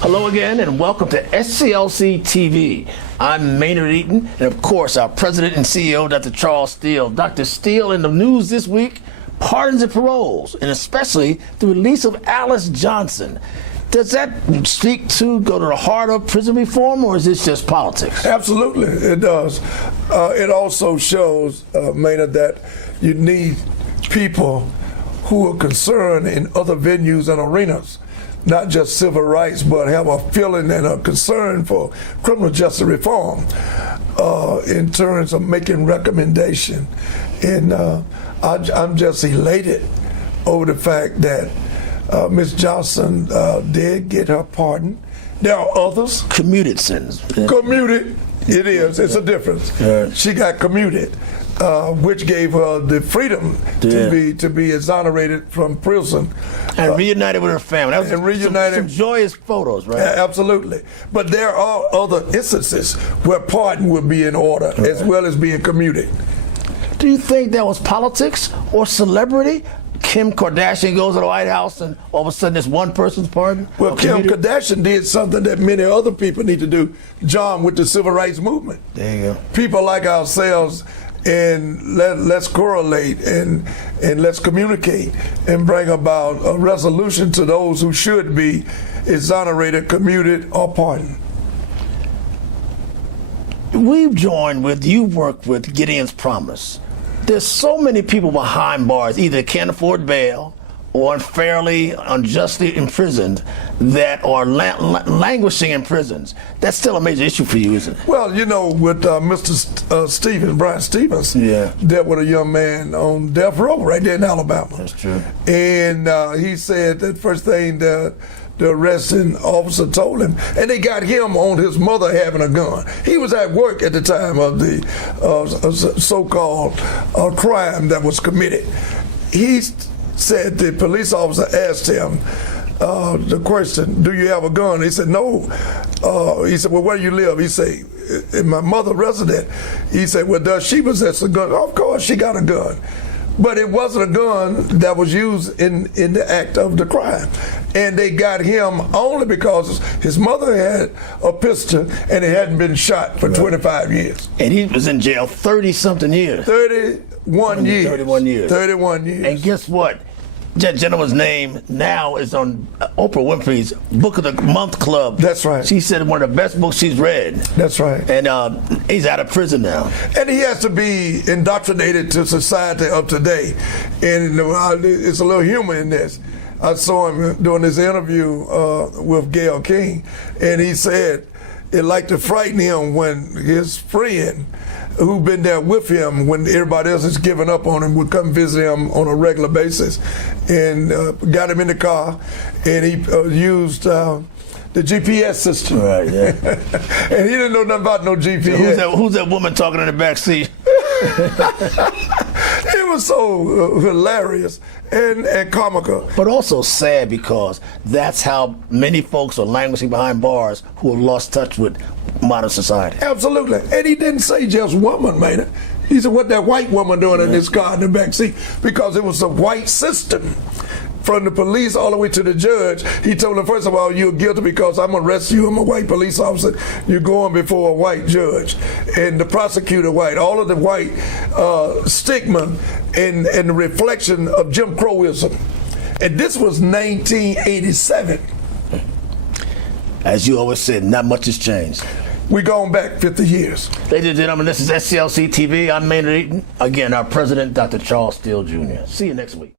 Hello again and welcome to SCLC TV. I'm Maynard Eaton and of course our President and CEO, Dr. Charles Steele. Dr. Steele, in the news this week, pardons and paroles, and especially the release of Alice Johnson. Does that go to the heart of prison reform, or is this just politics? Absolutely, it does. It also shows, Maynard, that you need people who are concerned in other venues and arenas, not just civil rights, but have a feeling and a concern for criminal justice reform in terms of making recommendation. And I'm just elated over the fact that Ms. Johnson did get her pardon. There are others. Commuted sentence. Commuted, it is. It's a difference. Yeah. She got commuted, which gave her the freedom to be exonerated from prison. And reunited with her family. That was and reunited. Some joyous photos, right? Absolutely. But there are other instances where pardon would be in order, as well as being commuted. Do you think that was politics or celebrity? Kim Kardashian goes to the White House and all of a sudden it's one person's pardon? Well, Kim Kardashian did something that many other people need to do, John, with the civil rights movement. There you go. People like ourselves, and let's correlate and let's communicate and bring about a resolution to those who should be exonerated, commuted, or pardoned. We've joined with, you work with Gideon's Promise. There's so many people behind bars, either can't afford bail or unfairly, unjustly imprisoned, that are languishing in prisons. That's still a major issue for you, isn't it? Well, you know, with Mr. Brian Stevens, dealt with a young man on death row right there in Alabama. That's true. And he said that first thing the arresting officer told him, and they got him on his mother having a gun. He was at work at the time of the so-called crime that was committed. He said the police officer asked him the question, do you have a gun? He said, no. He said, well, where do you live? He said, in my mother's residence. He said, well, does she possess a gun? Of course, she got a gun. But it wasn't a gun that was used in the act of the crime. And they got him only because his mother had a pistol and it hadn't been shot for 25 years. And he was in jail 30-something years. 31 years. 31 years. 31 years. And guess what? That gentleman's name now is on Oprah Winfrey's Book of the Month Club. That's right. She said one of the best books she's read. That's right. And he's out of prison now. And he has to be indoctrinated to society of today. And it's a little humor in this. I saw him doing this interview with Gayle King, and he said it liked to frighten him when his friend, who'd been there with him when everybody else is giving up on him, would come visit him on a regular basis, and got him in the car, and he used the GPS system. Right, yeah. And he didn't know nothing about no GPS. So who's that woman talking in the back seat? It was so hilarious and comical. But also sad, because that's how many folks are languishing behind bars who have lost touch with modern society. Absolutely. And he didn't say just woman, man. He said, what that white woman doing in this car in the back seat? Because it was a white system. From the police all the way to the judge, he told him, first of all, you're guilty because I'm going to arrest you. I'm a white police officer. You're going before a white judge. And the prosecutor white. All of the white stigma and the reflection of Jim Crowism. And this was 1987. As you always said, not much has changed. We're going back 50 years. Ladies and gentlemen, this is SCLC TV. I'm Maynard Eaton. Again, our president, Dr. Charles Steele Jr. See you next week.